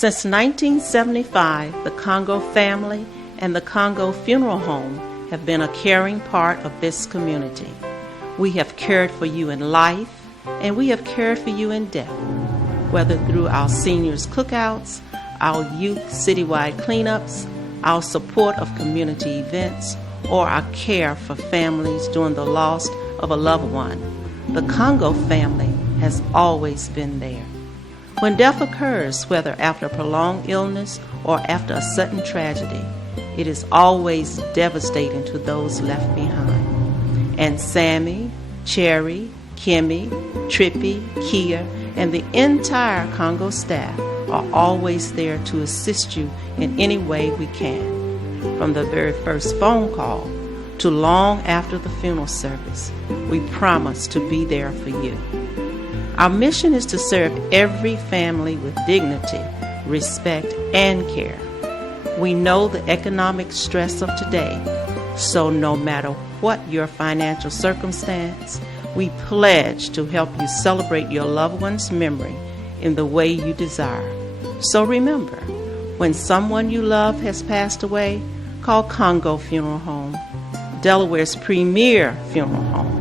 Since 1975, the Congo family and the Congo Funeral Home have been a caring part of this community. We have cared for you in life, and we have cared for you in death, whether through our seniors' cookouts, our youth citywide cleanups, our support of community events, or our care for families during the loss of a loved one. The Congo family has always been there. When death occurs, whether after a prolonged illness or after a sudden tragedy, it is always devastating to those left behind. And Sammy, Cherry, Kimmy, Trippy, Kia, and the entire Congo staff are always there to assist you in any way we can. From the very first phone call to long after the funeral service, we promise to be there for you. Our mission is to serve every family with dignity, respect, and care. We know the economic stress of today, so no matter what your financial circumstance, we pledge to help you celebrate your loved one's memory in the way you desire. So remember, when someone you love has passed away, call Congo Funeral Home, Delaware's premier funeral home.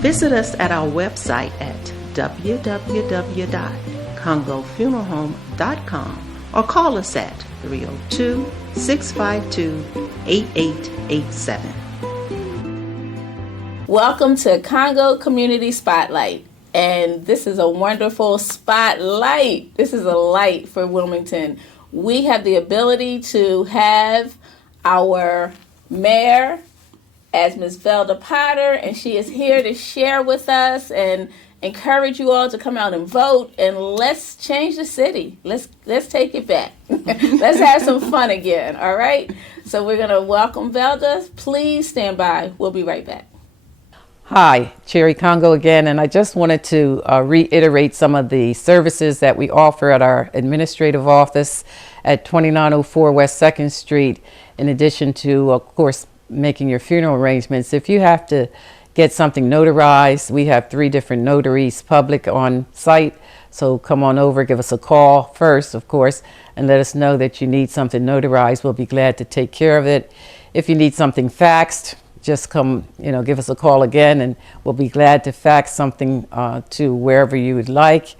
Visit us at our website at www.congofuneralhome.com or call us at 302-652-8887. Welcome to Congo Community Spotlight. And this is a wonderful spotlight. This is a light for Wilmington. We have the ability to have our mayor as Ms. VELDA Potter, and she is here to share with us and encourage you all to come out and vote, and let's change the city. Let's take it back. Let's have some fun again, all right? So we're going to welcome VELDA. Please stand by. We'll be right back. Hi, Cherry Congo again, and I just wanted to reiterate some of the services that we offer at our administrative office at 2904 West 2nd Street, in addition to, of course, making your funeral arrangements. If you have to get something notarized, we have 3 different notaries public on site, so come on over, give us a call first, of course, and let us know that you need something notarized. We'll be glad to take care of it. If you need something faxed, just come, give us a call again, and we'll be glad to fax something to wherever you would like.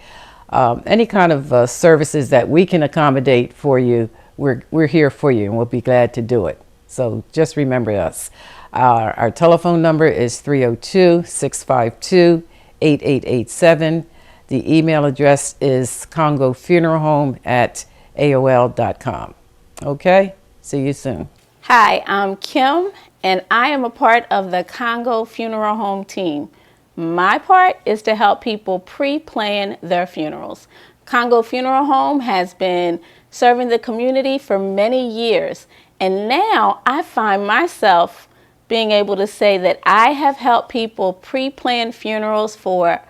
Any kind of services that we can accommodate for you, we're here for you, and we'll be glad to do it. So just remember us. Our telephone number is 302-652-8887. The email address is congofuneralhome@aol.com. Okay? See you soon. Hi, I'm Kim, and I am a part of the Congo Funeral Home team. My part is to help people pre-plan their funerals. Congo Funeral Home has been serving the community for many years, and now I find myself being able to say that I have helped people pre-plan funerals for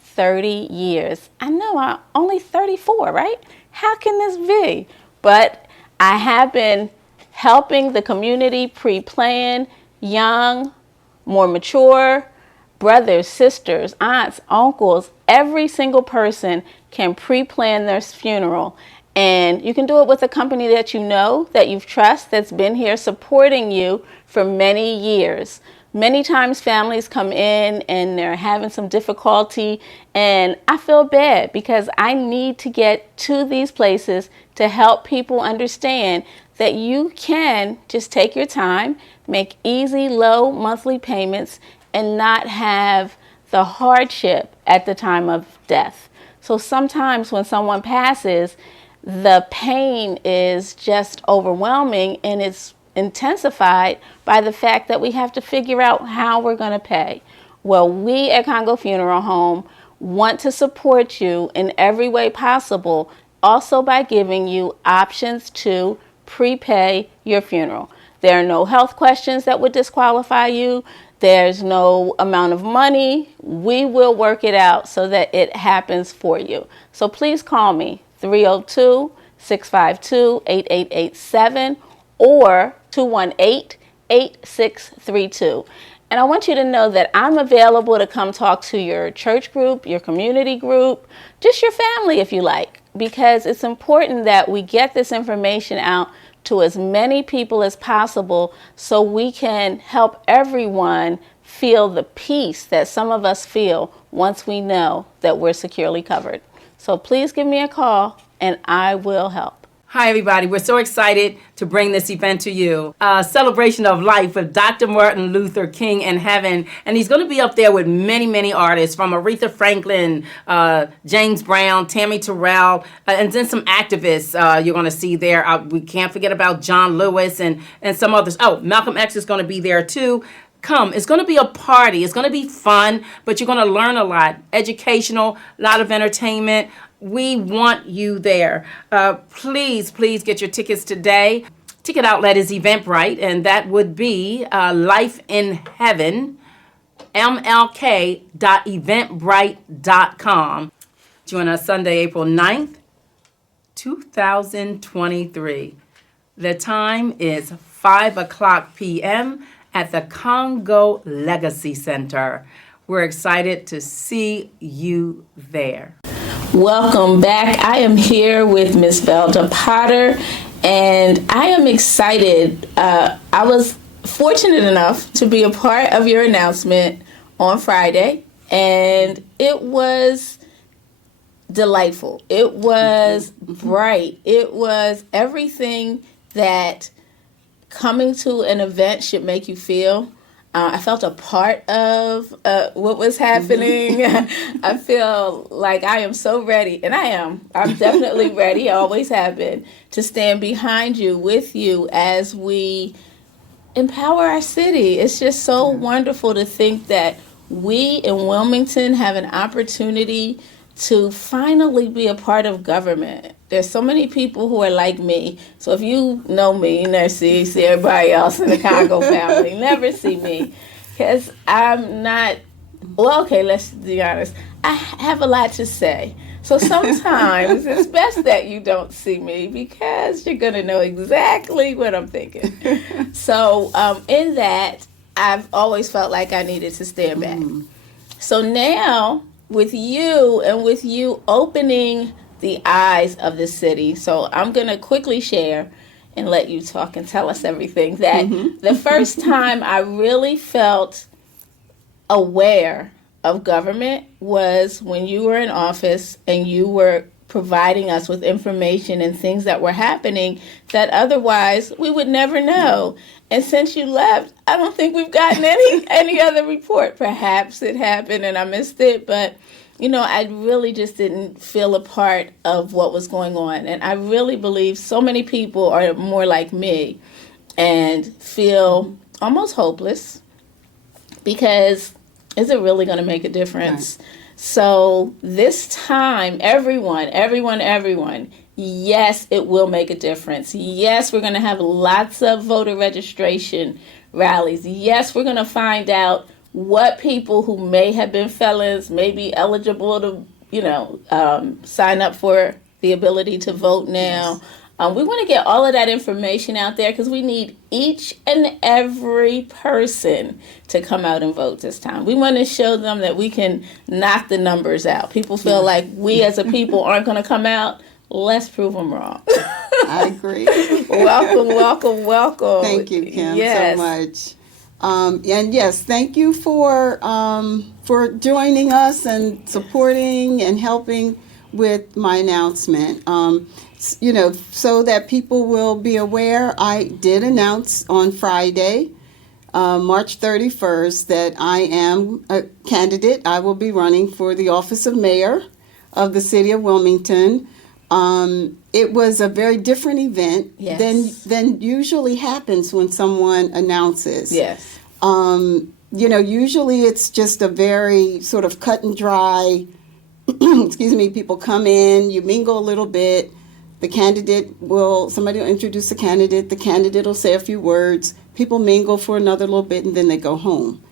30 years. I know I'm only 34, right? How can this be? But I have been helping the community pre-plan young, more mature, brothers, sisters, aunts, uncles. Every single person can pre-plan their funeral. And you can do it with a company that you know, that you trust, that's been here supporting you for many years. Many times families come in and they're having some difficulty, and I feel bad because I need to get to these places to help people understand that you can just take your time, make easy, low monthly payments, and not have the hardship at the time of death. So sometimes when someone passes, the pain is just overwhelming, and it's intensified by the fact that we have to figure out how we're going to pay. Well, we at Congo Funeral Home want to support you in every way possible, also by giving you options to prepay your funeral. There are no health questions that would disqualify you. There's no amount of money. We will work it out so that it happens for you. So please call me, 302-652-8887 or 218-8632. And I want you to know that I'm available to come talk to your church group, your community group, just your family if you like. because it's important that we get this information out to as many people as possible so we can help everyone feel the peace that some of us feel once we know that we're securely covered. So please give me a call and I will help. Hi, everybody. We're so excited to bring this event to you. A celebration of life with Dr. Martin Luther King in heaven. And he's going to be up there with many, many artists from Aretha Franklin, James Brown, Tammy Terrell, and then some activists you're going to see there. We can't forget about John Lewis and some others. Oh, Malcolm X is going to be there too. Come, it's going to be a party. It's going to be fun, but you're going to learn a lot. Educational, a lot of entertainment. We want you there. Please get your tickets today. Ticket outlet is Eventbrite, and that would be Life in Heaven, mlk.eventbrite.com. Join us Sunday, April 9th, 2023. The time is 5:00 p.m. at the Congo Legacy Center. We're excited to see you there. Welcome back. I am here with Miss VELDA Potter, and I am excited. I was fortunate enough to be a part of your announcement on Friday, and it was delightful. It was bright. It was everything that coming to an event should make you feel. I felt a part of what was happening. I feel like I am so ready, and I am. I'm definitely ready, I always have been, to stand behind you, with you, as we empower our city. It's just so wonderful to think that we in Wilmington have an opportunity to finally be a part of government. There's so many people who are like me. So if you know me, you never see everybody else in the Congo family. Never see me. Because I'm not, well, okay, let's be honest. I have a lot to say. So sometimes it's best that you don't see me because you're going to know exactly what I'm thinking. So in that, I've always felt like I needed to stand back. So now, with you and with you opening the eyes of the city. So I'm going to quickly share and let you talk and tell us everything. That the first time I really felt aware of government was when you were in office and you were providing us with information and things that were happening that otherwise we would never know. And since you left, I don't think we've gotten any other report. Perhaps it happened and I missed it, but you know, I really just didn't feel a part of what was going on. And I really believe so many people are more like me and feel almost hopeless because is it really going to make a difference? Right. So this time, everyone, yes, it will make a difference. Yes, we're going to have lots of voter registration rallies. Yes, we're going to find out what people who may have been felons may be eligible to, sign up for the ability to vote now. Yes. We want to get all of that information out there because we need each and every person to come out and vote this time. We want to show them that we can knock the numbers out. People feel like we as a people aren't going to come out. Let's prove them wrong. I agree. Welcome. Thank you, Kim, so much. And yes, thank you for joining us and supporting and helping with my announcement. So that people will be aware, I did announce on Friday, March 31st, that I am a candidate. I will be running for the office of mayor of the city of Wilmington. It was a very different event than usually happens when someone announces. Yes. Usually it's just a very sort of cut and dry, people come in, you mingle a little bit, somebody will introduce the candidate will say a few words, people mingle for another little bit, and then they go home.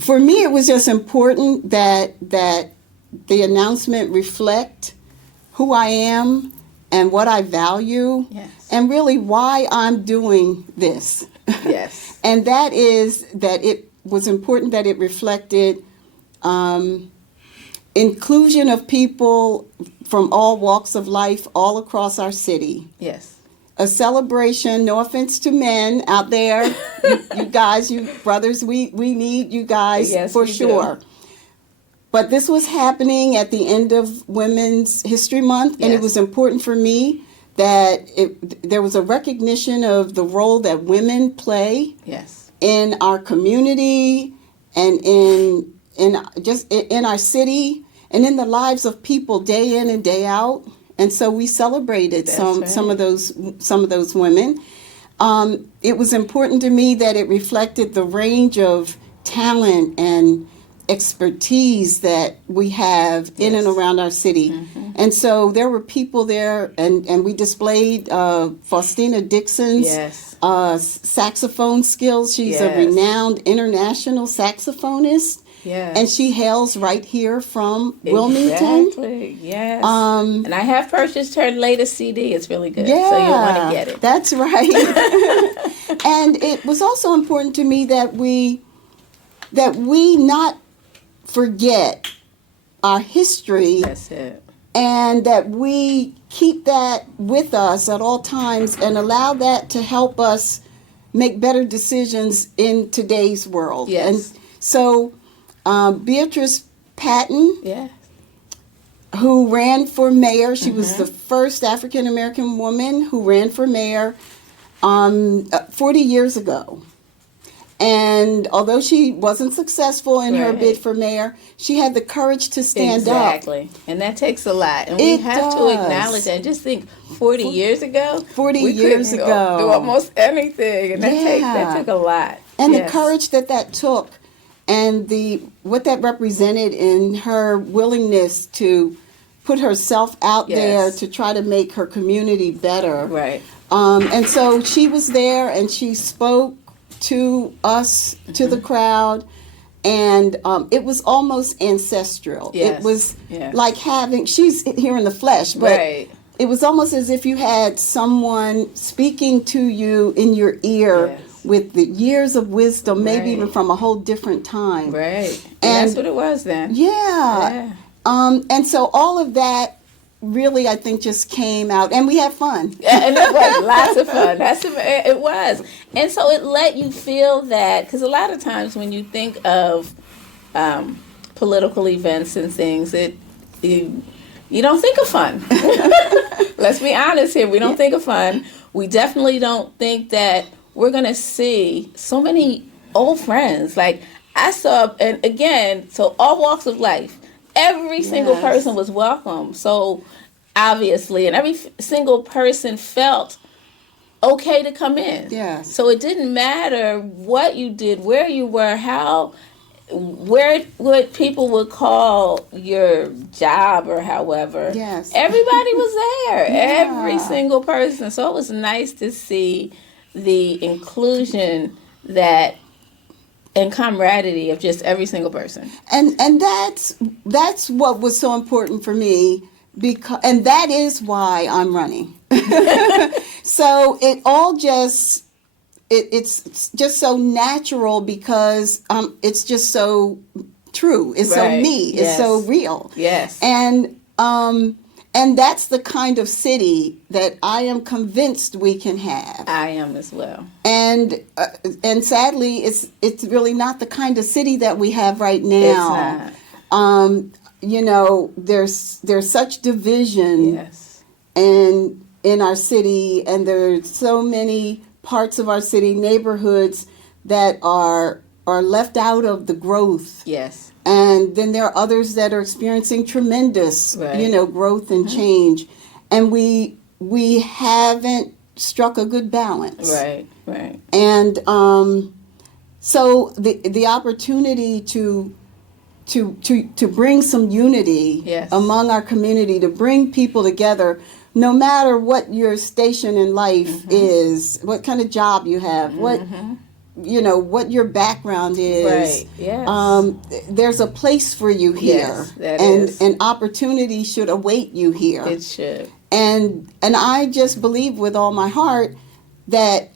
For me, it was just important that the announcement reflect who I am and what I value, and really why I'm doing this. Yes. And that is that it was important that it reflected inclusion of people from all walks of life all across our city. Yes. A celebration, no offense to men out there, you guys, you brothers, we need you guys, Yes, for we sure. do. But this was happening at the end of Women's History Month, and it Yes. was important for me that there was a recognition of the role that women play Yes. in our community and in our city and in the lives of people day in and day out. And so we celebrated some of those women. It was important to me that it reflected the range of talent and expertise that we have in and around our city. And so there were people there, and we displayed Faustina Dixon's Yes. Saxophone skills. She's a Yes. renowned international saxophonist. Yes. And she hails right here from Wilmington. Exactly. Yes. And I have purchased her latest CD. It's really good. Yeah, So you'll want to get it. That's right. And it was also important to me that we not forget our history. That's it. And that we keep that with us at all times and allow that to help us make better decisions in today's world. Yes. And so Beatrice Patton, Yeah. who ran for mayor, she was the first African American woman who ran for mayor 40 years ago. And although she wasn't successful in her Right. bid for mayor, she had the courage to stand up. Exactly. And that takes a lot. And we It have to does. acknowledge that. Just think 40 years ago, 40 we years couldn't ago. do almost anything. And that Yeah. took a lot. And Yes. the courage that took, and what that represented in her willingness to put herself out there Yes. to try to make her community better. Right. And so she was there, and she spoke to us, to the crowd, and it was almost ancestral. Yes. It was Yes. like she's here in the flesh, but Right. it was almost as if you had someone speaking to you in your ear Yes. with the years of wisdom, maybe Right. even from a whole different time. Right. And- And that's what it was then. Yeah. And so all of that really, I think, just came out, and we had fun. And it was lots of fun. It was. And so it let you feel that, because a lot of times when you think of political events and things, you don't think of fun. Let's be honest here. We don't think of fun. We definitely don't think that we're going to see so many old friends. Like I saw, and again, so all walks of life. Every single Yes. person was welcome. So obviously, and every single person felt okay to come in. Yes. So it didn't matter what you did, where you were, what people would call your job or however. Yes. Everybody was there. Yeah. Every single person. So it was nice to see the inclusion and camaraderie of just every single person. And that's what was so important for me, and that is why I'm running. So it all it's just so natural because it's just so true. It's so Right. me. It's Yes. so real. Yes. And that's the kind of city that I am convinced we can have. I am as well. And sadly, it's really not the kind of city that we have right now. It's not. There's such division Yes. in our city, and there's so many parts of our city, neighborhoods that are left out of the growth. Yes. And then there are others that are experiencing tremendous, Right. growth and change. And we haven't struck a good balance. Right. Right. And so the opportunity to bring some unity Yes. among our community, to bring people together, no matter what your station in life is, what kind of job you have, what your background is. Right. Yes. There's a place for you here, Yes, that and is. an opportunity should await you here. It should. And I just believe with all my heart that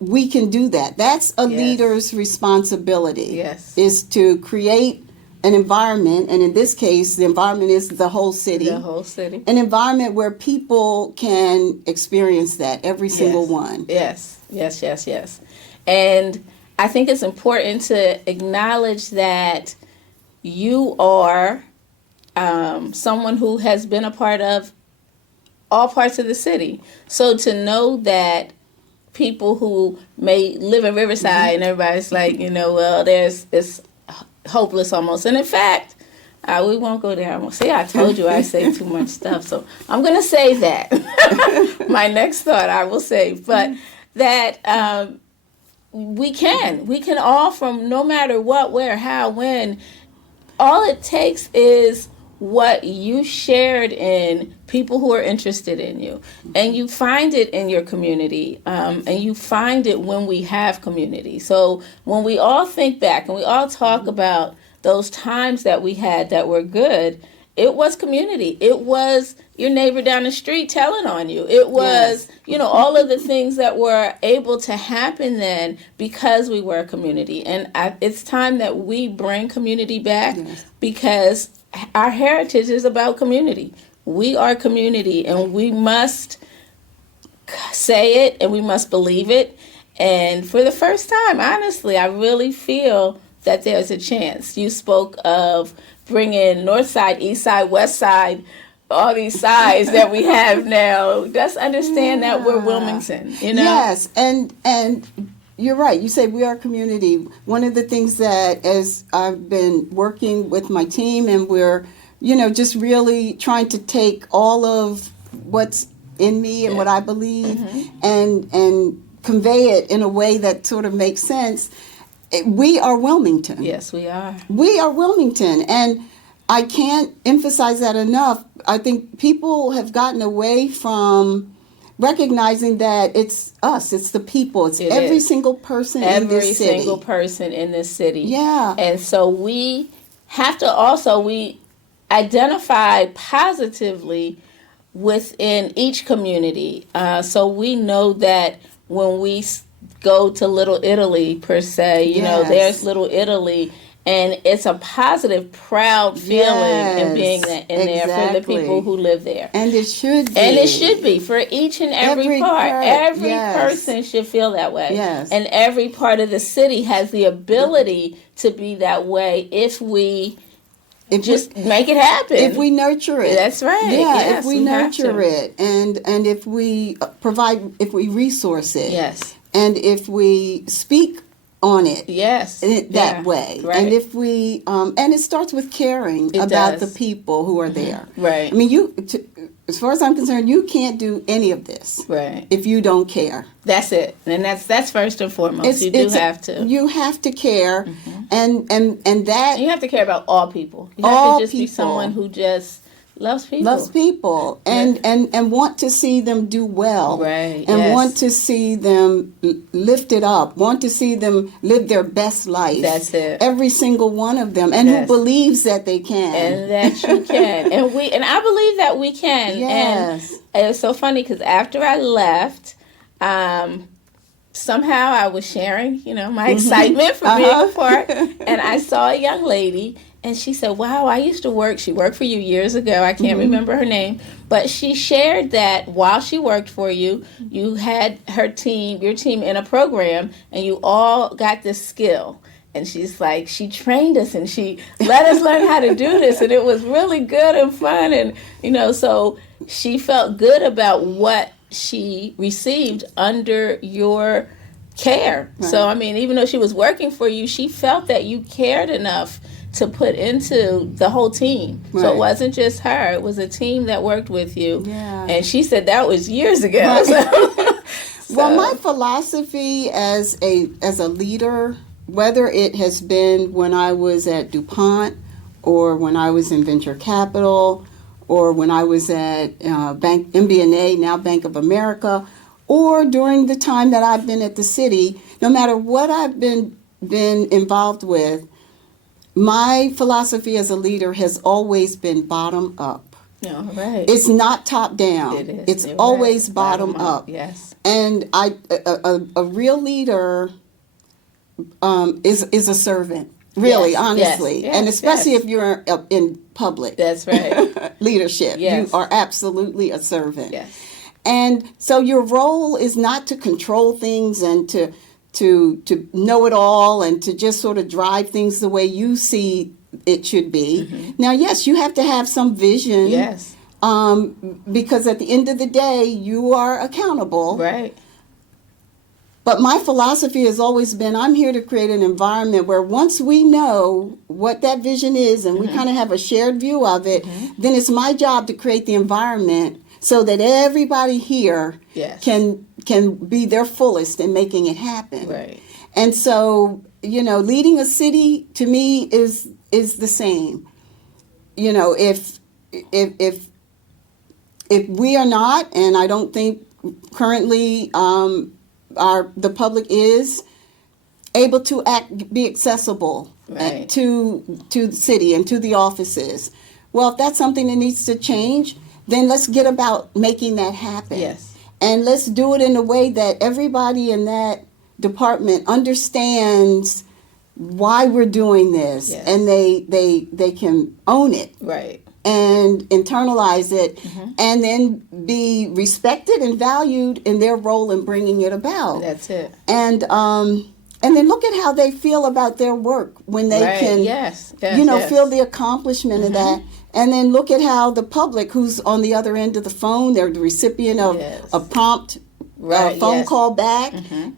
we can do that. That's a Yes. leader's responsibility. Yes. Is to create an environment, and in this case, the environment is the whole city. The whole city. An environment where people can experience that, every single one. Yes, yes, yes, yes. And I think it's important to acknowledge that you are someone who has been a part of all parts of the city. So to know that people who may live in Riverside and everybody's like, well, it's hopeless almost. And in fact, we won't go there. See, I told you I say too much stuff. So I'm going to say that. My next thought I will say. But that we can all, from no matter what, where, how, when, all it takes is what you shared in people who are interested in you. And you find it in your community. And you find it when we have community. So when we all think back and we all talk about those times that we had that were good, it was community. It was your neighbor down the street telling on you. It was, all of the things that were able to happen then because we were a community. And it's time that we bring community back because our heritage is about community. We are community, and we must say it and we must believe it. And for the first time, honestly, I really feel that there's a chance. You spoke of bringing North Side, East Side, West Side, all these sides that we have now. Just understand that we're Wilmington, Yes, and you're right. You say we are community. One of the things that, as I've been working with my team, and we're, just really trying to take all of what's in me and what I believe and convey it in a way that sort of makes sense. We are Wilmington. Yes, we are. We are Wilmington. And I can't emphasize that enough. I think people have gotten away from recognizing that it's us, it's the people, it's every single person in this city. Every single person in this city. Yeah. And so we have to also, we identify positively within each community. So we know that when we go to Little Italy, per se, there's Little Italy, and it's a positive, proud feeling in being in there for the people who live there. And it should be. And it should be for each and every part. Every person should feel that way. Yes. And every part of the city has the ability to be that way if we just make it happen. If we nurture it. That's right. Yeah, Yes, if we nurture it. And if we provide, if we resource it. Yes. And if we speak on it. Yes. That way. Right. And if we, and it starts with caring about the people who are there. Right. I mean, as far as I'm concerned, you can't do any of this. Right. If you don't care. That's it. And that's first and foremost. You have to. You have to care. And that. You have to care about all people. You have to just be someone who just loves people. Loves people and want to see them do well. Right. And want to see them lifted up. Want to see them live their best life. That's it. Every single one of them. And who believes that they can. And that you can. And I believe that we can. Yes. And it's so funny because after I left, somehow I was sharing, my excitement for being a part. And I saw a young lady. And she said, wow, I used to work. She worked for you years ago. I can't remember her name. But she shared that while she worked for you, you had your team in a program, and you all got this skill. And she's like, she trained us, and she let us learn how to do this. And it was really good and fun. And, so she felt good about what she received under your care. Right. So, I mean, even though she was working for you, she felt that you cared enough to put into the whole team. Right. So it wasn't just her, it was a team that worked with you. Yeah. And she said that was years ago. Right. Well, my philosophy as a leader, whether it has been when I was at DuPont or when I was in venture capital or when I was at MBNA, now Bank of America, or during the time that I've been at the city, no matter what I've been involved with, my philosophy as a leader has always been bottom up. All right. It's not top down. It is. It's always bottom up. Yes. And a real leader is a servant. Really, Yes, honestly. yes, And yes, especially yes. if you're in public That's right. leadership. Yes. You are absolutely a servant. Yes. And so your role is not to control things and to know it all and to just sort of drive things the way you see it should be. Now, yes, you have to have some vision. Yes. Because at the end of the day, you are accountable. Right. But my philosophy has always been I'm here to create an environment where once we know what that vision is and we kind of have a shared view of it, then it's my job to create the environment so that everybody here Yes. can be their fullest in making it happen. Right. And so, leading a city to me is the same. If we are not, and I don't think currently the public is able to be accessible Right. to the city and to the offices. Well, if that's something that needs to change, then let's get about making that happen. Yes. And let's do it in a way that everybody in that department understands why we're doing this, Yes. and they can own it Right. and internalize it, and then be respected and valued in their role in bringing it about. That's it. And then look at how they feel about their work when they Right. can, Yes. Yes. Yes. feel the accomplishment of that. And then look at how the public, who's on the other end of the phone, they're the recipient of Yes. a prompt Right, phone yes. call back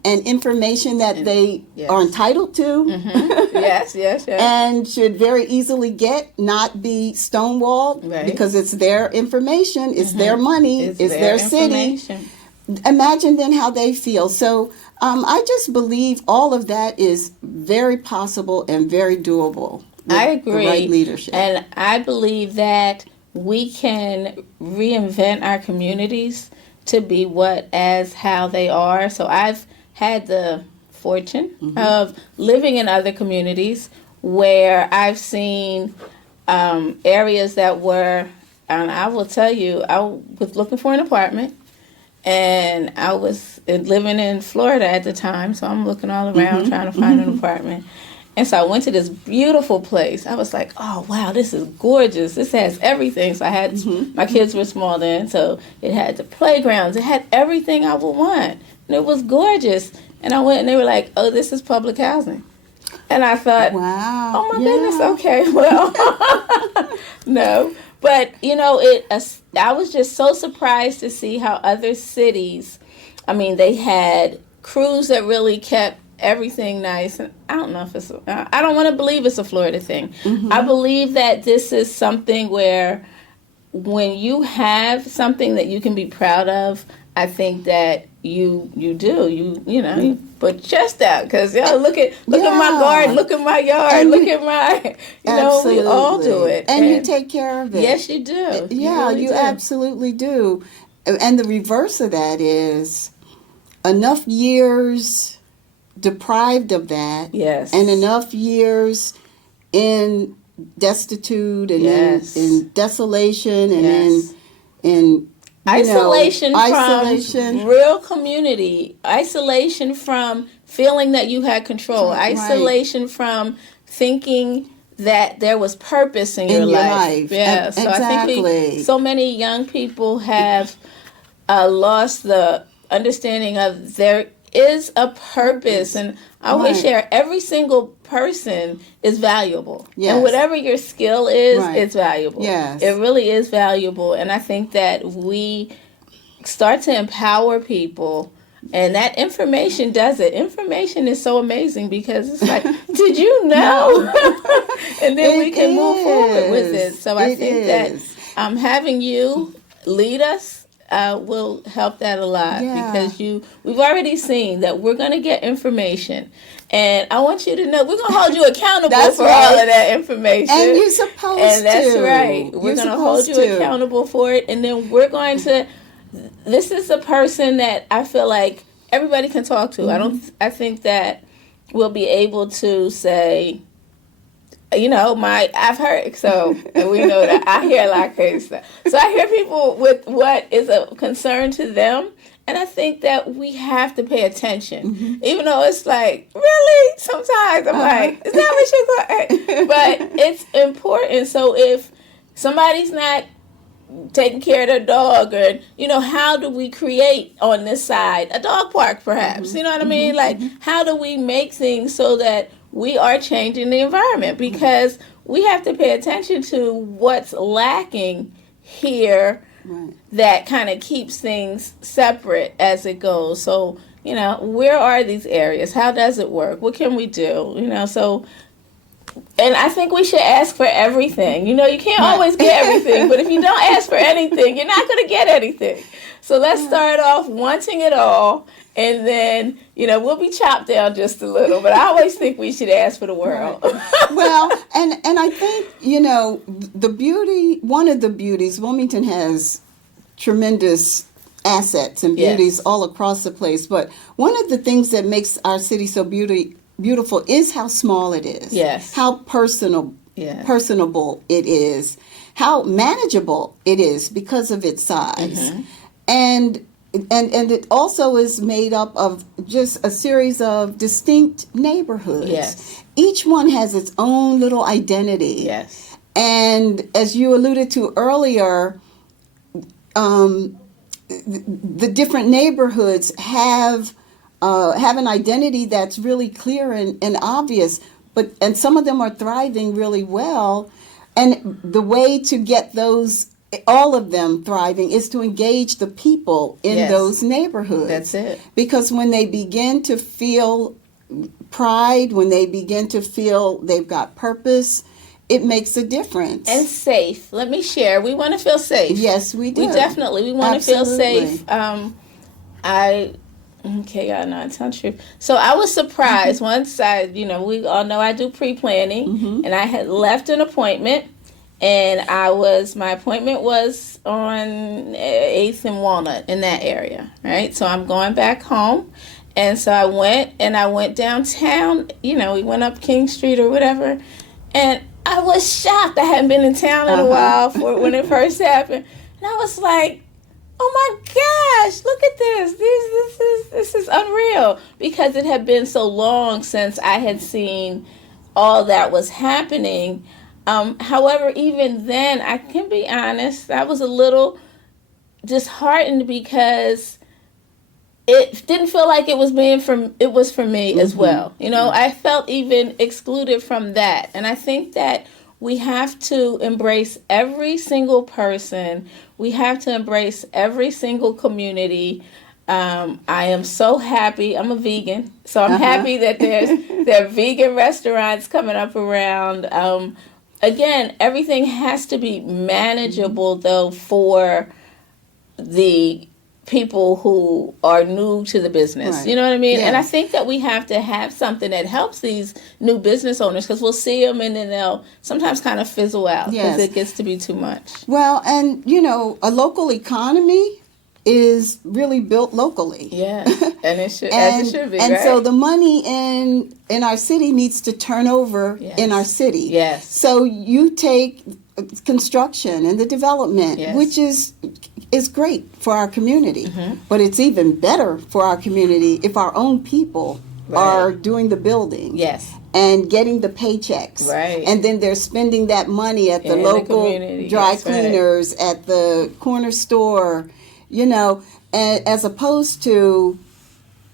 and information that they yes. are entitled to. Yes. Yes. Yes. And should very easily get, not be stonewalled, Right. because it's their information, it's their money, it's their city. information. Imagine then how they feel. So I just believe all of that is very possible and very doable. With I agree. The right leadership. And I believe that we can reinvent our communities to be how they are. So I've had the fortune of living in other communities where I've seen areas that were, and I will tell you, I was looking for an apartment, and I was living in Florida at the time, so I'm looking all around trying to find an apartment. And so I went to this beautiful place. I was like, oh, wow, this is gorgeous. This has everything. So I had, my kids were small then, so it had the playgrounds. It had everything I would want. And it was gorgeous. And I went and they were like, oh, this is public housing. And I thought, Wow. oh, my Yeah. goodness, okay, well, no. But, I was just so surprised to see how other cities, they had crews that really kept everything nice. And I don't know if I don't want to believe it's a Florida thing. I believe that this is something where when you have something that you can be proud of, I think that you put chest out, because look at my garden, look at my yard, And look at my we all do it, and you take care of it. Yes, you do. Yeah, really you do. absolutely do. And the reverse of that is enough years deprived of that, Yes. and enough years in destitute and Yes. in desolation and Yes. in Isolation isolation. from real community. Isolation from feeling that you had control. Right. Isolation from thinking that there was purpose in your life. Yeah. So I think so many young people have lost the understanding of there is a purpose, and I always share every single person is valuable. Yes. And whatever your skill is, Right. it's valuable. Yes. It really is valuable. And I think that we start to empower people, and that information does it. Information is so amazing, because it's like, did you know? And then we can move forward with it. So I think that having you lead us will help that a lot, because we've already seen that we're going to get information, and I want you to know we're going to hold you accountable for all of that information. And you're supposed to. And that's right. We're going to hold you accountable for it, and then we're going to. This is a person that I feel like everybody can talk to. I think that we'll be able to say, I've heard, so, and we know that I hear a lot of crazy stuff. So I hear people with what is a concern to them, and I think that we have to pay attention, even though it's like, really? Sometimes I'm like, is that what you're going? But it's important. So if somebody's not taking care of their dog, or how do we create on this side a dog park, perhaps? You know what I mean? Like, how do we make things so that we are changing the environment? Because we have to pay attention to what's lacking here, that kind of keeps things separate as it goes. So, where are these areas? How does it work? What can we do? And I think we should ask for everything. You can't always get everything, but if you don't ask for anything, you're not going to get anything. So let's start off wanting it all, and then, we'll be chopped down just a little. But I always think we should ask for the world. Well, and I think, one of the beauties, Wilmington has tremendous assets and beauties all across the place. But one of the things that makes our city so beautiful is how small it is. Yes. How personable it is. How manageable it is because of its size. And it also is made up of just a series of distinct neighborhoods. Yes. Each one has its own little identity. Yes. And as you alluded to earlier, the different neighborhoods have an identity that's really clear and obvious, and some of them are thriving really well. And the way to get all of them thriving is to engage the people in those neighborhoods. That's it. Because when they begin to feel pride, when they begin to feel they've got purpose, it makes a difference. And safe. Let me share. We want to feel safe. Yes, we do. We want to feel safe. Okay, y'all know it's untrue. So I was surprised once we all know I do pre-planning, and I had left an appointment, and my appointment was on 8th and Walnut in that area, right? So I'm going back home, and so I went downtown, we went up King Street or whatever, and I was shocked. I hadn't been in town in a while when it first happened, and I was like, oh my gosh, look at this. This is unreal, because it had been so long since I had seen all that was happening. However, even then, I can be honest, I was a little disheartened because it didn't feel like it was for me as well. I felt even excluded from that. And I think that we have to embrace every single person. We have to embrace every single community. I am so happy. I'm a vegan, so I'm happy that there are vegan restaurants coming up around. Again, everything has to be manageable, though, for the people who are new to the business. Right. You know what I mean? Yes. And I think that we have to have something that helps these new business owners, because we'll see them and then they'll sometimes kind of fizzle out because it gets to be too much. Well, and a local economy is really built locally. Yeah, and it should, as it should be, and right? so the money in our city needs to turn over in our city. Yes. So you take construction and the development, which is great for our community, but it's even better for our community if our own people are doing the building. Yes. And getting the paychecks. Right. And then they're spending that money at the local dry cleaners, at the corner store, as opposed to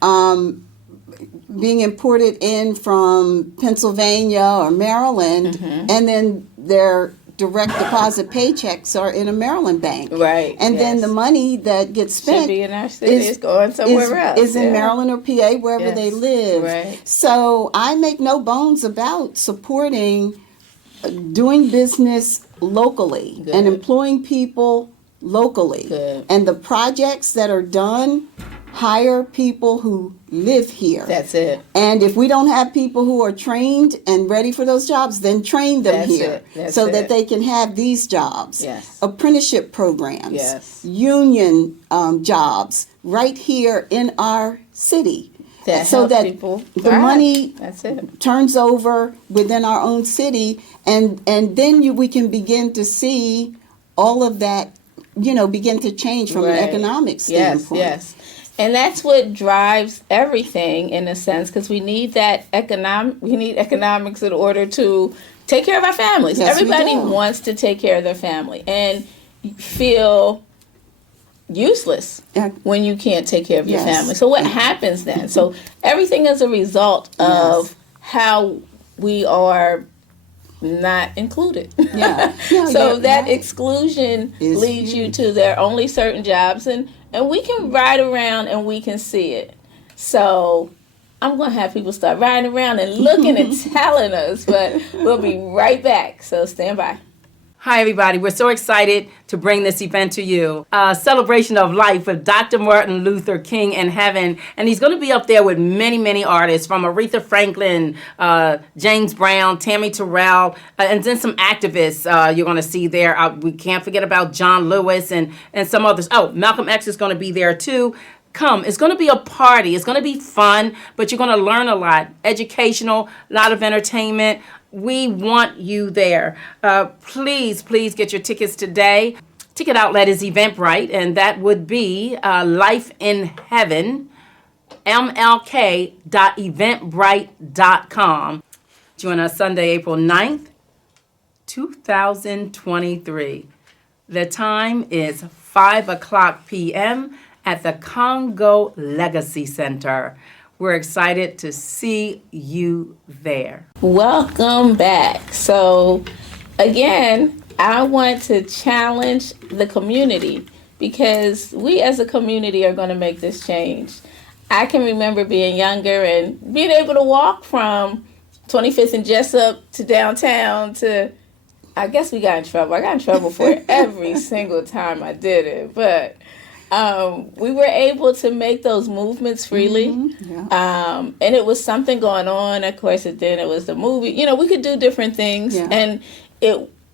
being imported in from Pennsylvania or Maryland, and then their direct deposit paychecks are in a Maryland bank. Right. And then the money that gets spent should be in our city is going somewhere else. Is in Maryland or PA, wherever they live. Right. So I make no bones about supporting doing business locally and employing people locally. Good. And the projects that are done hire people who live here. That's it. And if we don't have people who are trained and ready for those jobs, then train them here so that they can have these jobs. Yes. Apprenticeship programs. Yes. Union jobs right here in our city. that so helps that people the thrive. money That's it. turns over within our own city, and then we can begin to see all of that, begin to change from an Right. economic standpoint. Yes. And that's what drives everything in a sense, because we need that we need economics in order to take care of our families. Yes, we Everybody do. wants to take care of their family and feel useless Yeah. when you can't take care of your Yes. family. So what happens then? So everything is a result of how we are not included. Yeah. Yeah, So you're that right. exclusion Is leads you huge. to there are only certain jobs, and we can ride around and we can see it. So I'm going to have people start riding around and looking and telling us, but we'll be right back. So stand by. Hi, everybody. We're so excited to bring this event to you. A celebration of life with Dr. Martin Luther King in heaven. And he's going to be up there with many, many artists from Aretha Franklin, James Brown, Tammy Terrell, and then some activists you're going to see there. We can't forget about John Lewis and some others. Oh, Malcolm X is going to be there too. Come. It's going to be a party. It's going to be fun, but you're going to learn a lot. Educational, a lot of entertainment. We want you there. Please get your tickets today. Ticket outlet is Eventbrite, and that would be Life in Heaven, mlk.eventbrite.com. Join us Sunday, April 9th, 2023. The time is 5:00 p.m. at the Congo Legacy Center. We're excited to see you there. Welcome back. So, again, I want to challenge the community because we as a community are going to make this change. I can remember being younger and being able to walk from 25th and Jessup to downtown to, I guess we got in trouble. I got in trouble for it every single time I did it, but we were able to make those movements freely. Mm-hmm. Yeah. And it was something going on. Of course, then it was the movie. We could do different things. Yeah. And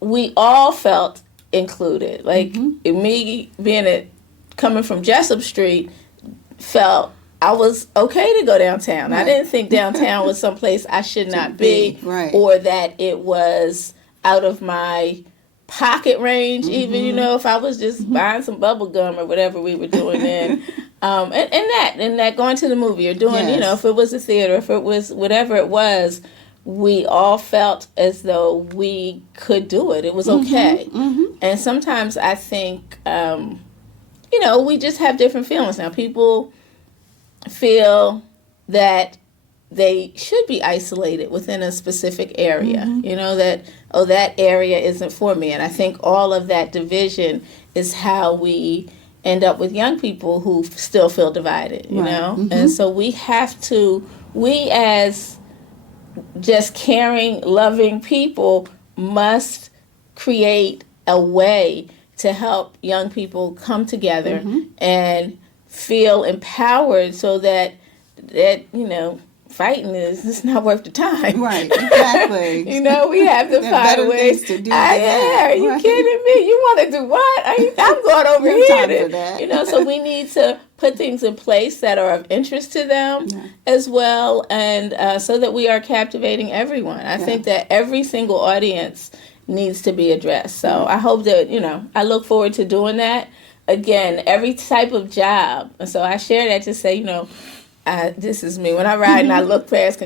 we all felt included. Like me coming from Jessup Street, felt I was okay to go downtown. Right. I didn't think downtown was someplace I should not be, right. or that it was out of my pocket range, even if I was just buying some bubble gum or whatever we were doing then, and that going to the movie or doing Yes. if it was a theater, if it was whatever it was, we all felt as though we could do it. It was okay. And sometimes I think we just have different feelings now. People feel that they should be isolated within a specific area, that area isn't for me. And I think all of that division is how we end up with young people who still feel divided, And so we as just caring, loving people must create a way to help young people come together and feel empowered so that fighting it's not worth the time. Right, exactly. We have to There are find better ways things to do. Are you Right. kidding me? You want to do what? I'm going over No here. time for that. So we need to put things in place that are of interest to them as well, and so that we are captivating everyone. I think that every single audience needs to be addressed. So I hope that, I look forward to doing that. Again, every type of job. And so I share that to say, this is me. When I ride and I look past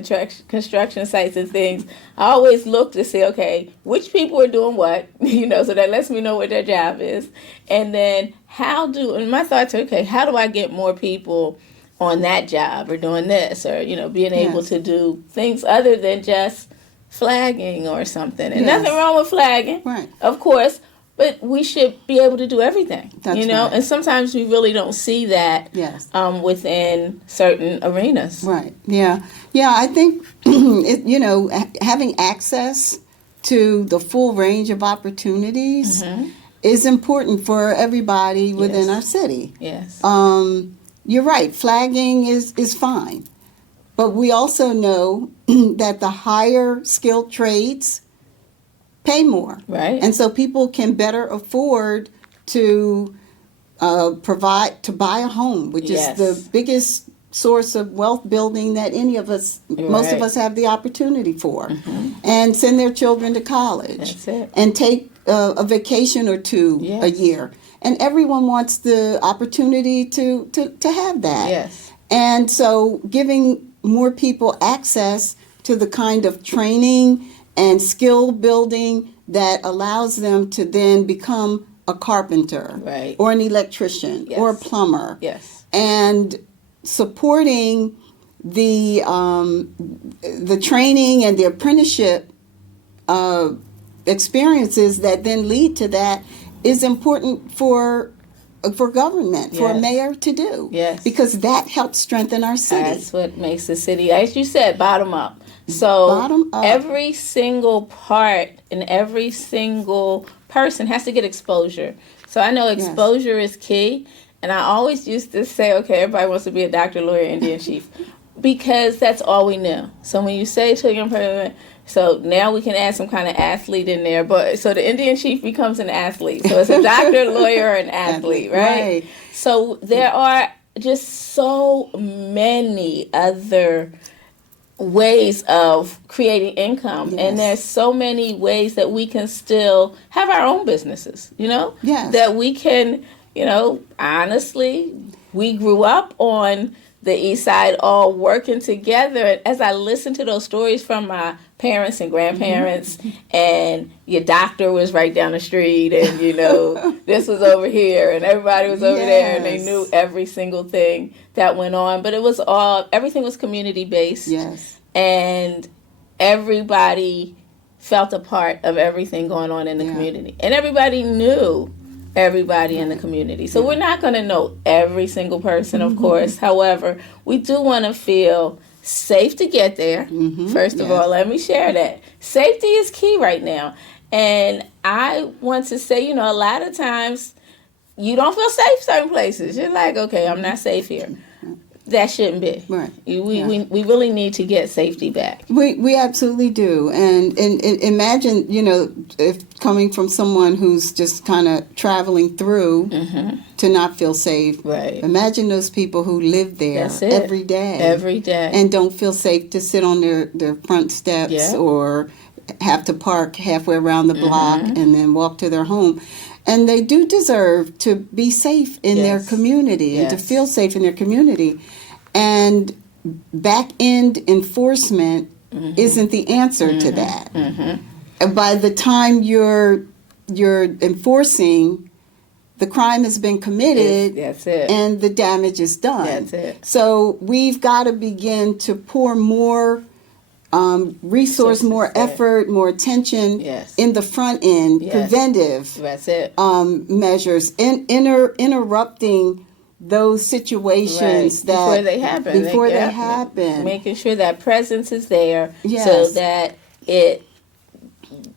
construction sites and things, I always look to see, okay, which people are doing what, so that lets me know what their job is. And then and my thoughts are, okay, how do I get more people on that job or doing this or, being able to do things other than just flagging or something. And nothing wrong with flagging, Right. of course. But we should be able to do everything, That's right. And sometimes we really don't see that within certain arenas. Right. Yeah. Yeah. I think having access to the full range of opportunities is important for everybody within our city. Yes. You're right. Flagging is fine, but we also know that the higher skilled trades pay more. Right. And so people can better afford to buy a home, which is the biggest source of wealth building that any of us, most of Right. us, have the opportunity for, and send their children to college. That's it. And take a vacation or two a Yes. year. And everyone wants the opportunity to have that. Yes. And so giving more people access to the kind of training and skill building that allows them to then become a carpenter, Right. or an electrician, Yes. or a plumber, Yes. and supporting the training and the apprenticeship experiences that then lead to that is important for government, for a Yes. mayor to do. Yes. Because that helps strengthen our city. That's what makes the city, as you said, bottom up. So Bottom up. every single part and every single person has to get exposure. So I know exposure is key. And I always used to say, okay, everybody wants to be a doctor, lawyer, Indian chief, because that's all we knew. So when you say to a young person, so now we can add some kind of athlete in there, but so the Indian chief becomes an athlete. So it's a doctor, lawyer, or an athlete, right? Right. So there are just so many other ways of creating income, Yes. and there's so many ways that we can still have our own businesses, Yes. that we can, honestly, we grew up on the east side all working together. And as I listened to those stories from my parents and grandparents, and your doctor was right down the street, and this was over here, and everybody was over there, and they Yes. knew every single thing that went on. But it was everything was community based, Yes. and everybody felt a part of everything going on in the Yeah. community, and everybody knew everybody in the community. So we're not going to know every single person, of course. However, we do want to feel safe to get there. First of Yes. all, let me share that. Safety is key right now. And I want to say, a lot of times you don't feel safe certain places. You're like, okay, I'm not safe here. That shouldn't be. Right. We really need to get safety back. We absolutely do. And imagine, if coming from someone who's just kind of traveling through to not feel safe. Right. Imagine those people who live there That's it. every day. Every day. And don't feel safe to sit on their front steps, Yeah. or have to park halfway around the block and then walk to their home. And they do deserve to be safe in their Yes. community and to Yes. feel safe in their community. And back end enforcement isn't the answer to that. And by the time you're enforcing, the crime has been committed. That's it. And the damage is done. That's it. So we've got to begin to pour more resource, more Yes. effort, more attention Yes. in the front end, Yes. preventive That's it. measures, interrupting those situations Right. that Before they happen. before they Yeah. happen. Making sure that presence is there so Yes. that it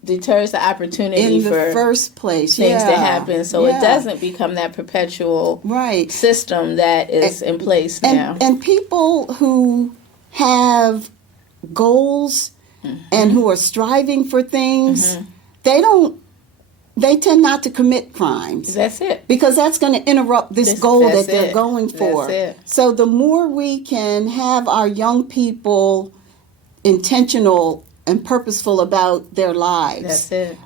deters the opportunity in the for first place, things yeah. to happen, so Yeah. it doesn't become that perpetual Right. system that is in place now. And people who have goals and who are striving for things, they tend not to commit crimes. That's it. Because that's going to interrupt this goal that that's they're it. going for. That's it. So the more we can have our young people intentional and purposeful about their lives, That's it.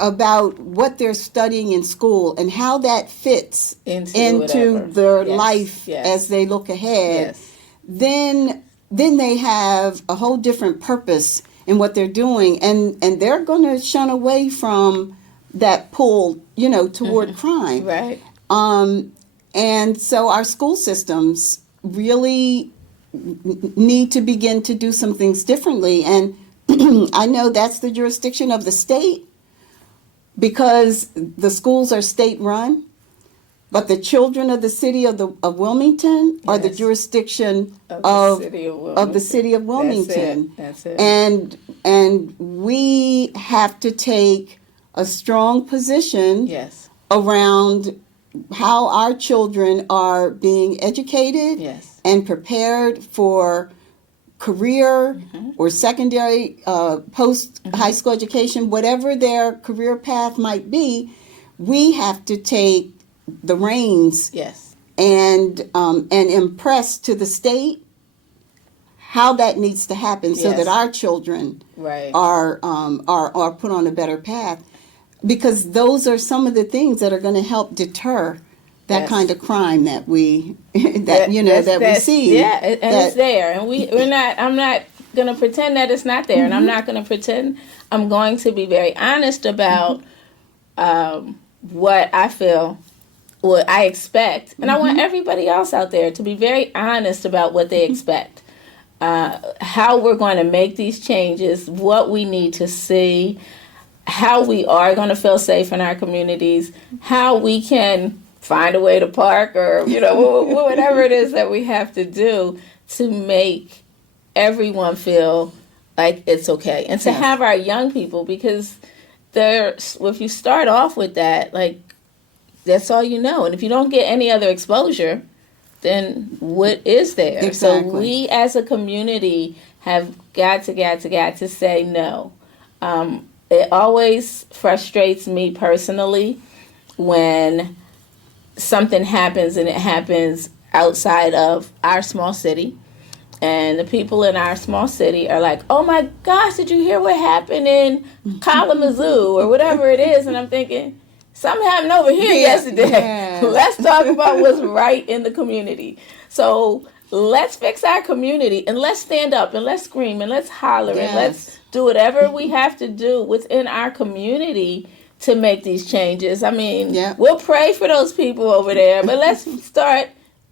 about what they're studying in school and how that fits Into whatever. their Yes, life yes. as they look ahead, Yes. then they have a whole different purpose in what they're doing, and they're going to shun away from that pull, toward crime. Right. And so our school systems really need to begin to do some things differently. And I know that's the jurisdiction of the state because the schools are state run, but the children of the city of Wilmington are the Yes. jurisdiction Of of the city of Wilmington. That's it. And we have to take a strong position Yes. around how our children are being educated Yes. and prepared for career or secondary post high school education, whatever their career path might be. We have to take the reins Yes. and impress to the state how that needs to happen so that our children are put on a better path, because those are some of the things that are going to help deter that kind of crime that we we see. Yeah, and it's there, and we're not. I'm not going to pretend that it's not there, and I'm not going to pretend. I'm going to be very honest about what I feel, what I expect, and I want everybody else out there to be very honest about what they expect. How we're going to make these changes, what we need to see, how we are going to feel safe in our communities, how we can find a way to park, or whatever it is that we have to do to make everyone feel like it's okay, and to have our young people, because if you start off with that, like, that's all you know, and if you don't get any other exposure, then what is there? Exactly. So we as a community have got to say no. It always frustrates me personally when something happens and it happens outside of our small city, and the people in our small city are like, oh my gosh, did you hear what happened in Kalamazoo or whatever it is? And I'm thinking, something happened over here yesterday. Yes. Let's talk about what's right in the community. So let's fix our community, and let's stand up, and let's scream, and let's holler, and let's do whatever we have to do within our community to make these changes. I mean, we'll pray for those people over there, but let's start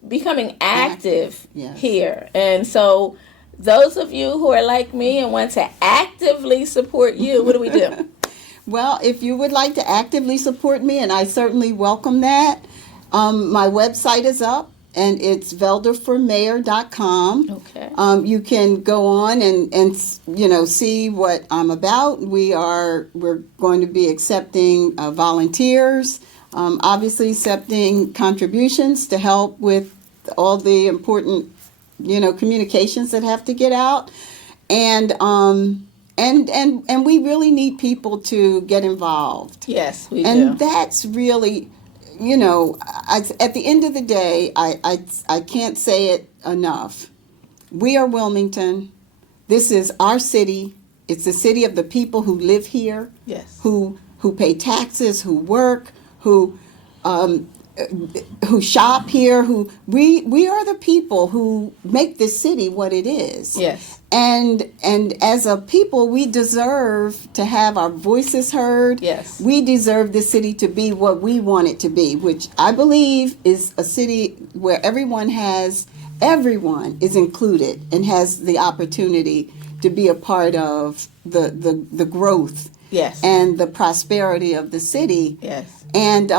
becoming active here. And so those of you who are like me and want to actively support you, what do we do? Well, if you would like to actively support me, and I certainly welcome that, my website is up, and it's VELDAformayor.com. Okay. You can go on and see what I'm about. We're going to be accepting volunteers, obviously accepting contributions to help with all the important communications that have to get out, and we really need people to get involved. Yes, we do. And that's really, at the end of the day, I can't say it enough. We are Wilmington. This is our city. It's the city of the people who live here. Yes. Who pay taxes, who work, who shop here, we are the people who make this city what it is. Yes. And as a people, we deserve to have our voices heard. Yes. We deserve this city to be what we want it to be, which I believe is a city where everyone is included and has the opportunity to be a part of the growth. Yes. And the prosperity of the city. Yes. And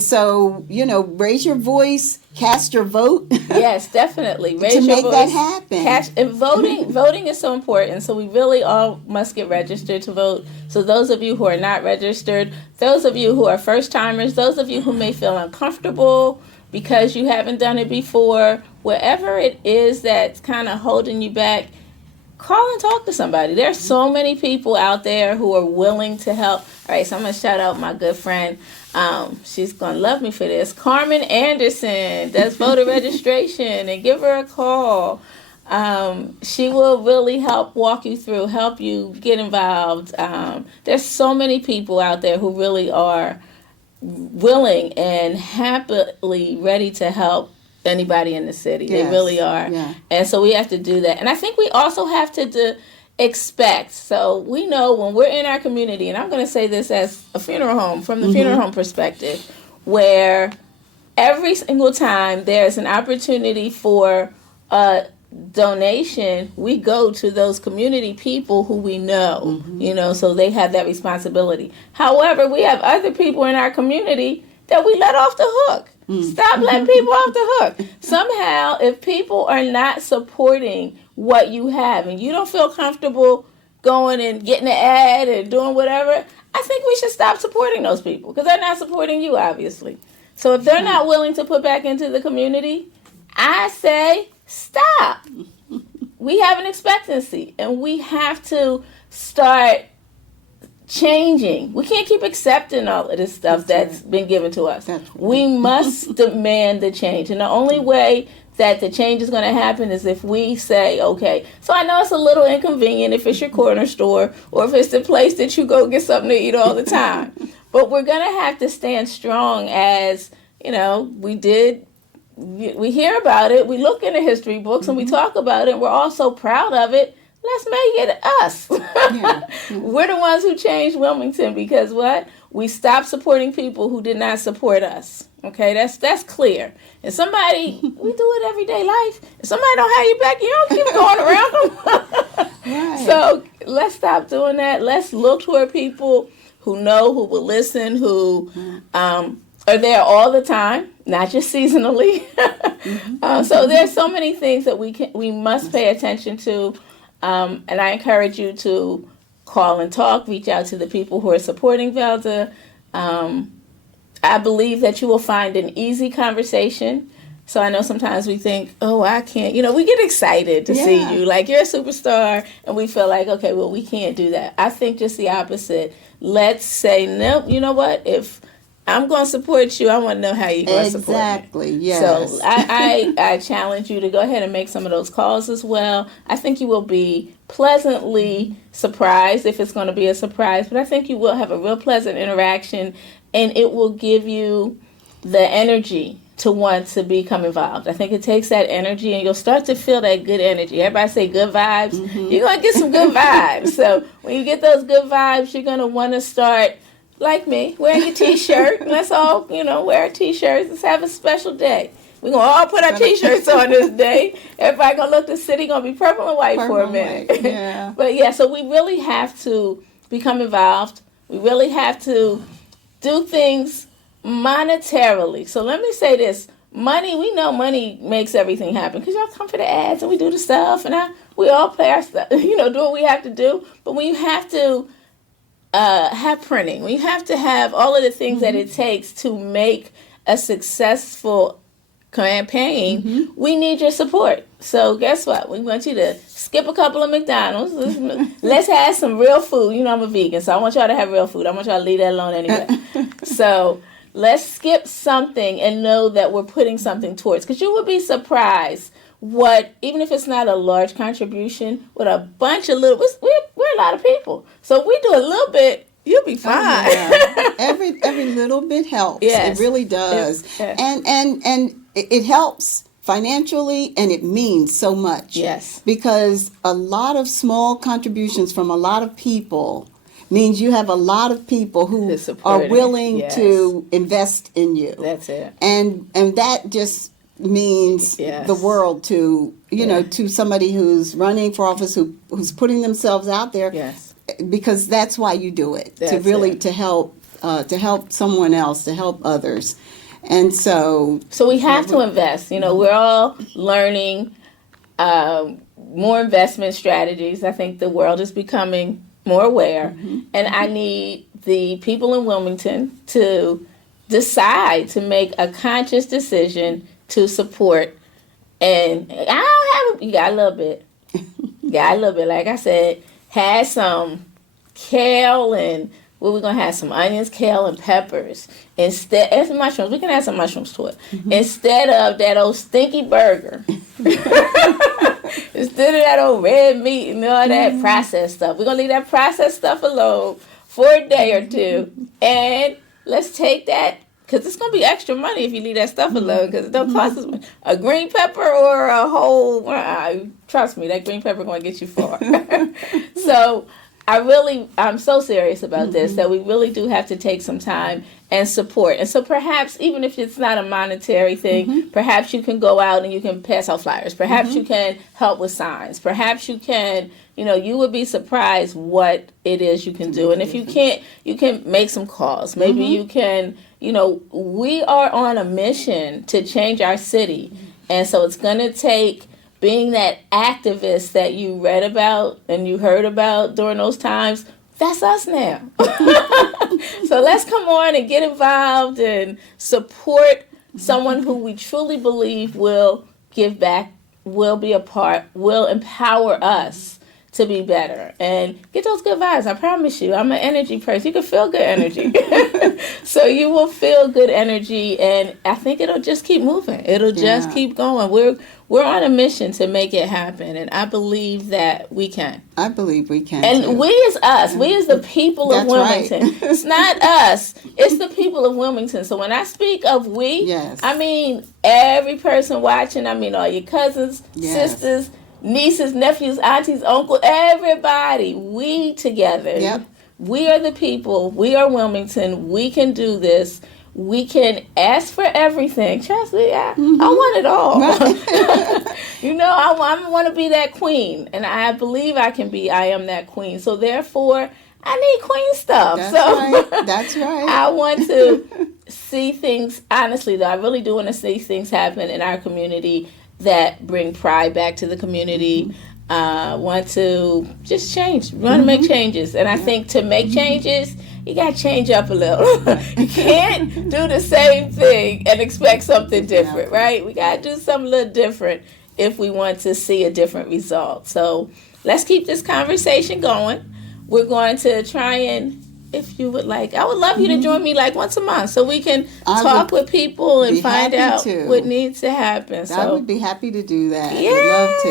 so, raise your voice, cast your vote. Yes, definitely. Raise to your make voice. That happen. And voting is so important. So we really all must get registered to vote. So those of you who are not registered, those of you who are first timers, those of you who may feel uncomfortable because you haven't done it before, whatever it is that's kind of holding you back, call and talk to somebody. There's so many people out there who are willing to help. All right, so I'm going to shout out my good friend. She's going to love me for this. Carmen Anderson does voter registration, and give her a call. She will really help walk you through, help you get involved. There's so many people out there who really are willing and happily ready to help anybody in the city. Yes. They really are. Yeah. And so we have to do that. And I think we also have to expect. So we know when we're in our community, and I'm going to say this as a funeral home, from the funeral home perspective, where every single time there's an opportunity for a donation, we go to those community people who we know, so they have that responsibility. However, we have other people in our community that we let off the hook. Stop letting people off the hook. Somehow, if people are not supporting what you have and you don't feel comfortable going and getting an ad and doing whatever, I think we should stop supporting those people because they're not supporting you, obviously. So if they're not willing to put back into the community, I say stop. We have an expectancy, and we have to start changing. We can't keep accepting all of this stuff that's been given to us. We must demand the change. And the only way that the change is going to happen is if we say, okay, so I know it's a little inconvenient if it's your corner store or if it's the place that you go get something to eat all the time. But we're going to have to stand strong as, we hear about it, we look in the history books and we talk about it, and we're all so proud of it. Let's make it us. We're the ones who changed Wilmington because what? We stopped supporting people who did not support us. Okay, that's clear. And somebody, we do it everyday life. If somebody don't have you back, you don't keep going around them. Right. So let's stop doing that. Let's look toward people who know, who will listen, who are there all the time, not just seasonally. So there's so many things that we must pay attention to. And I encourage you to call and talk, reach out to the people who are supporting VELDA. I believe that you will find an easy conversation. So I know sometimes we think, oh, I can't, we get excited to see you, like you're a superstar, and we feel like, okay, well, we can't do that. I think just the opposite. Let's say, nope, you know what, if I'm going to support you, I want to know how you're going to support me. Exactly, yes. So I challenge you to go ahead and make some of those calls as well. I think you will be pleasantly surprised if it's going to be a surprise, but I think you will have a real pleasant interaction, and it will give you the energy to want to become involved. I think it takes that energy, and you'll start to feel that good energy. Everybody say good vibes. You're going to get some good vibes. So when you get those good vibes, you're going to want to start, like me, wearing your T-shirt. Let's all, wear our T-shirts. Let's have a special day. We're going to all put our T-shirts on this day. Everybody going to look, the city going to be purple and white for a minute. Yeah. But so we really have to become involved. We really have to do things monetarily. So let me say this. Money, we know money makes everything happen because y'all come for the ads and we do the stuff and we all play our stuff, do what we have to do. But when you have to have printing, when you have to have all of the things that it takes to make a successful campaign, we need your support. So guess what? We want you to skip a couple of McDonald's. Let's have some real food. I'm a vegan, so I want y'all to have real food. I want y'all to leave that alone anyway. So let's skip something and know that we're putting something towards. Because you would be surprised even if it's not a large contribution, with a bunch of little, we're a lot of people. So if we do a little bit, you'll be fine. Every little bit helps. Yes. It really does. Yes. And it helps financially, and it means so much. Yes. Because a lot of small contributions from a lot of people means you have a lot of people who are willing to invest in you. That's it. And that just means the world to to somebody who's running for office, who's putting themselves out there. Yes. Because that's why you do it, to help someone else, to help others. And so we have to invest. We're all learning more investment strategies. I think the world is becoming more aware, and I need the people in Wilmington to decide to make a conscious decision to support. And you got a little bit. Like I said, had some kale and we're going to have some onions, kale, and peppers. And some mushrooms. We can add some mushrooms to it. Instead of that old stinky burger. Instead of that old red meat and all that processed stuff. We're going to leave that processed stuff alone for a day or two. And let's take that, because it's going to be extra money if you leave that stuff alone, because it don't cost as much. A green pepper or a whole, trust me, that green pepper going to get you far. So I'm so serious about this, that we really do have to take some time and support. And so perhaps, even if it's not a monetary thing, perhaps you can go out and you can pass out flyers. Perhaps you can help with signs. Perhaps you can, you would be surprised what it is you can do. And if you can't, you can make some calls. Maybe you can, we are on a mission to change our city. And so it's going to take being that activist that you read about and you heard about during those times. That's us now. So let's come on and get involved and support someone who we truly believe will give back, will be a part, will empower us to be better and get those good vibes. I promise you, I'm an energy person. You can feel good energy. So you will feel good energy, and I think it'll just keep moving. It'll just keep going. We're on a mission to make it happen, and I believe that we can. I believe we can. And too. we is us. We is the people of That's Wilmington. right. It's not us. It's the people of Wilmington. So when I speak of we, Yes. I mean every person watching. I mean all your cousins, Yes. sisters, nieces, nephews, aunties, uncles, everybody. We together. Yep. We are the people. We are Wilmington. We can do this. We can ask for everything. Trust me, I want it all. You know, I want to be that queen, and I believe I can be. I am that queen. So therefore, I need queen stuff. That's so right. That's right. I want to see things. Honestly, though, I really do want to see things happen in our community that bring pride back to the community. Want to just change. Want to make changes, and I think to make changes, you got to change up a little. You can't do the same thing and expect something different, right? We got to do something a little different if we want to see a different result. So let's keep this conversation going. We're going to try and, if you would like, I would love you to join me like once a month so we can talk with people and find out what needs to happen. I would be happy to do that. Yay! I'd love to.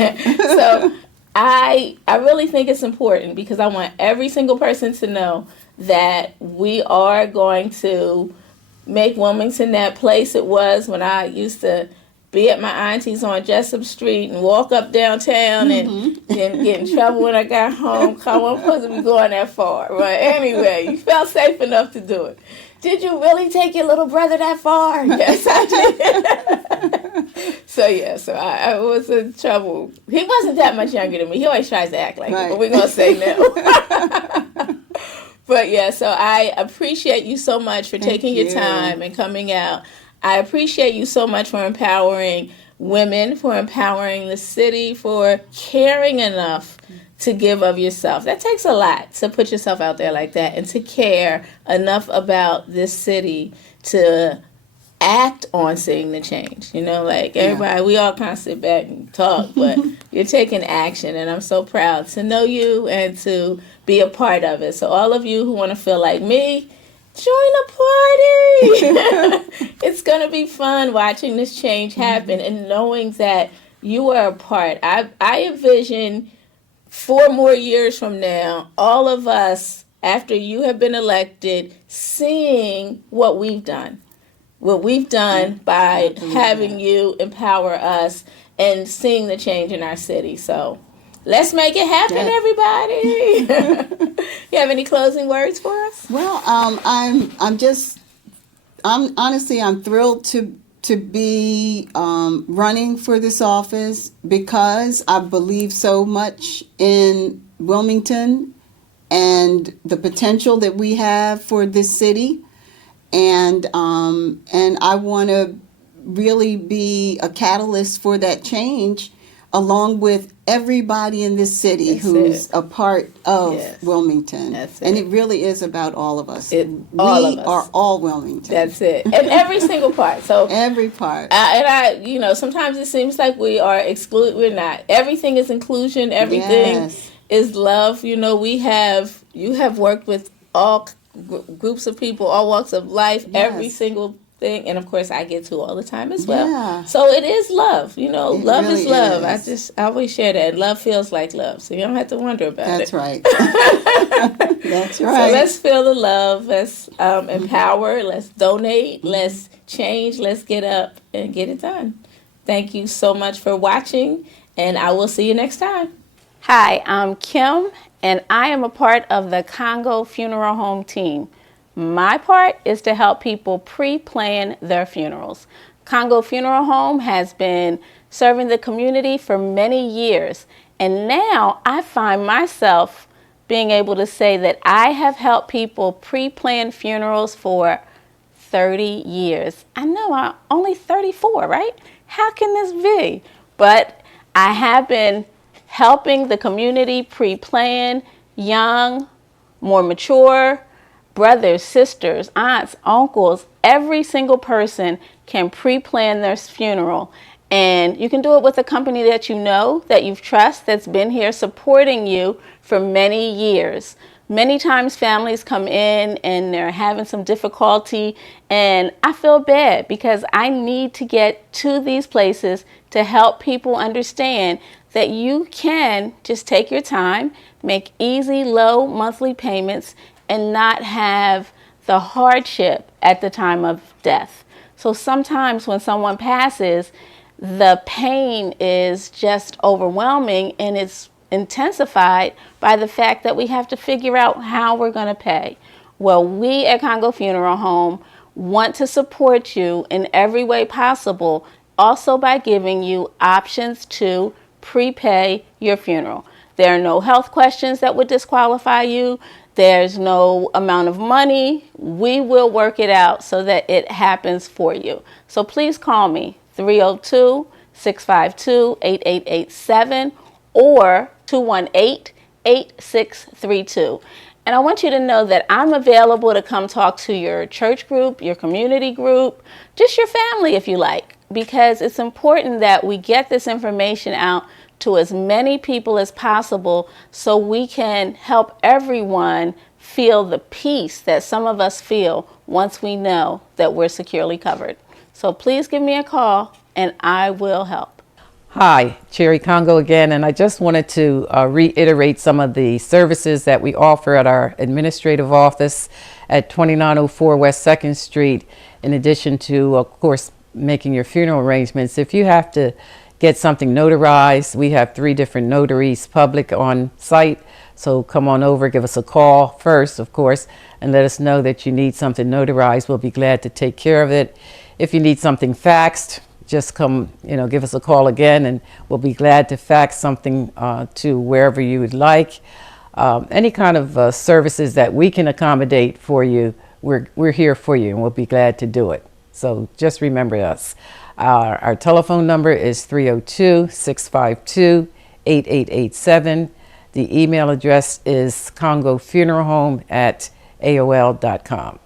Yeah. So I really think it's important because I want every single person to know that we are going to make Wilmington that place it was when I used to be at my auntie's on Jessup Street and walk up downtown and then get in trouble when I got home. I wasn't supposed to be going that far. But anyway, you felt safe enough to do it. Did you really take your little brother that far? Yes, I did. So I was in trouble. He wasn't that much younger than me. He always tries to act like it, but we're going to say no. But yeah, so I appreciate you so much for taking your time and coming out. I appreciate you so much for empowering women, for empowering the city, for caring enough to give of yourself. That takes a lot to put yourself out there like that and to care enough about this city to act on seeing the change. You know, like everybody, we all kind of sit back and talk, but you're taking action, and I'm so proud to know you and to be a part of it. So all of you who want to feel like me, join the party. It's going to be fun watching this change happen and knowing that you are a part. I envision 4 more years from now, all of us, after you have been elected, seeing what we've done. What we've done by having you empower us and seeing the change in our city. So let's make it happen, everybody. You have any closing words for us? Well, I'm thrilled to be running for this office because I believe so much in Wilmington and the potential that we have for this city, and I want to really be a catalyst for that change, along with everybody in this city who's a part of Wilmington. And it really is about all of us. We are all Wilmington. That's it. And every single part. So every part. Sometimes it seems like we are excluded. We're not. Everything is inclusion. Everything is love. You know, you have worked with all groups of people, all walks of life, every single thing, and of course I get to all the time as well. Yeah. So it is love, love really is love. I always share that. Love feels like love, so you don't have to wonder about That's it. Right. That's right. So let's feel the love. Let's empower. Let's donate. Let's change. Let's get up and get it done. Thank you so much for watching, and I will see you next time. Hi, I'm Kim, and I am a part of the Congo Funeral Home team. My part is to help people pre-plan their funerals. Congo Funeral Home has been serving the community for many years, and now I find myself being able to say that I have helped people pre-plan funerals for 30 years. I know I'm only 34, right? How can this be? But I have been helping the community pre-plan young, more mature, brothers, sisters, aunts, uncles, every single person can pre-plan their funeral. And you can do it with a company that you know, that you trust, that's been here supporting you for many years. Many times families come in and they're having some difficulty, and I feel bad because I need to get to these places to help people understand that you can just take your time, make easy, low monthly payments, and not have the hardship at the time of death. So sometimes when someone passes, the pain is just overwhelming, and it's intensified by the fact that we have to figure out how we're going to pay. Well, we at Congo Funeral Home want to support you in every way possible, also by giving you options to prepay your funeral. There are no health questions that would disqualify you. There's no amount of money. We will work it out so that it happens for you. So please call me, 302-652-8887 or 218-8632. And I want you to know that I'm available to come talk to your church group, your community group, just your family if you like, because it's important that we get this information out to as many people as possible so we can help everyone feel the peace that some of us feel once we know that we're securely covered. So please give me a call and I will help. Hi, Cherry Congo again, and I just wanted to reiterate some of the services that we offer at our administrative office at 2904 West 2nd Street, in addition to, of course, making your funeral arrangements. If you have to get something notarized, we have 3 different notaries public on site, so come on over, give us a call first, of course, and let us know that you need something notarized. We'll be glad to take care of it. If you need something faxed, just come, give us a call again, and we'll be glad to fax something to wherever you would like. Any kind of services that we can accommodate for you, we're here for you, and we'll be glad to do it. So just remember us. Our telephone number is 302-652-8887. The email address is congofuneralhome@aol.com.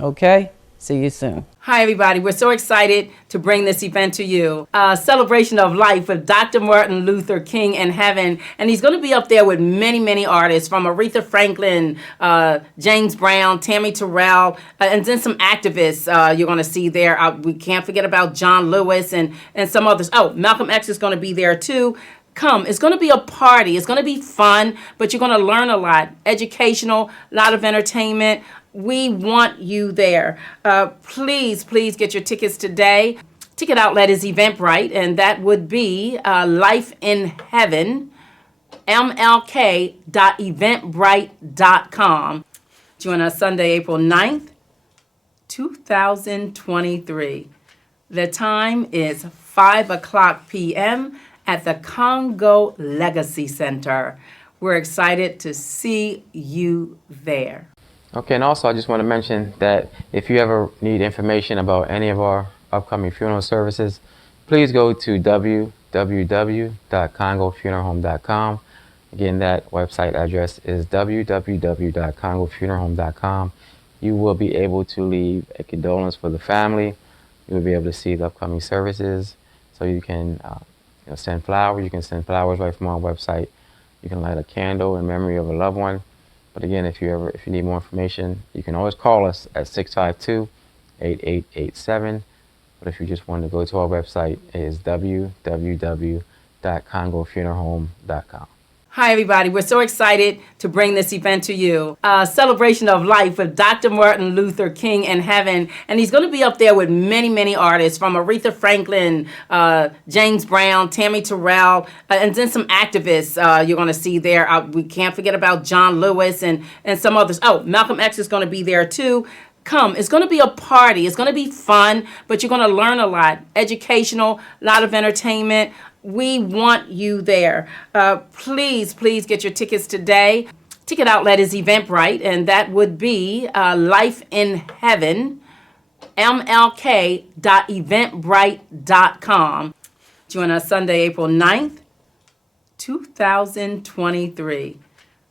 Okay? See you soon. Hi, everybody. We're so excited to bring this event to you. A celebration of life with Dr. Martin Luther King in heaven. And he's going to be up there with many, many artists, from Aretha Franklin, James Brown, Tammy Terrell, and then some activists you're going to see there. We can't forget about John Lewis and some others. Oh, Malcolm X is going to be there too. Come. It's going to be a party. It's going to be fun, but you're going to learn a lot. Educational, a lot of entertainment. We want you there. Please get your tickets today. Ticket outlet is Eventbrite, and that would be Life in Heaven, mlk.eventbrite.com. Join us Sunday, April 9th, 2023. The time is 5:00 p.m. at the Congo Legacy Center. We're excited to see you there. Okay, and also I just want to mention that if you ever need information about any of our upcoming funeral services, please go to www.congofuneralhome.com. Again, that website address is www.congofuneralhome.com. You will be able to leave a condolence for the family. You will be able to see the upcoming services, so you can send flowers. You can send flowers right from our website. You can light a candle in memory of a loved one. But again, if you need more information, you can always call us at 652-8887. But if you just want to go to our website, it is www.congofuneralhome.com. Hi, everybody. We're so excited to bring this event to you. A celebration of life with Dr. Martin Luther King in heaven. And he's going to be up there with many, many artists, from Aretha Franklin, James Brown, Tammy Terrell, and then some activists you're going to see there. We can't forget about John Lewis and some others. Oh, Malcolm X is going to be there too. Come. It's going to be a party. It's going to be fun, but you're going to learn a lot. Educational, a lot of entertainment. We want you there. Please get your tickets today. Ticket outlet is Eventbrite, and that would be Life in Heaven, mlk.eventbrite.com. Join us Sunday, April 9th, 2023.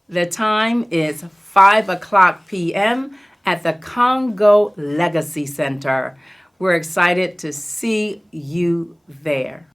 The time is 5:00 p.m. at the Congo Legacy Center. We're excited to see you there.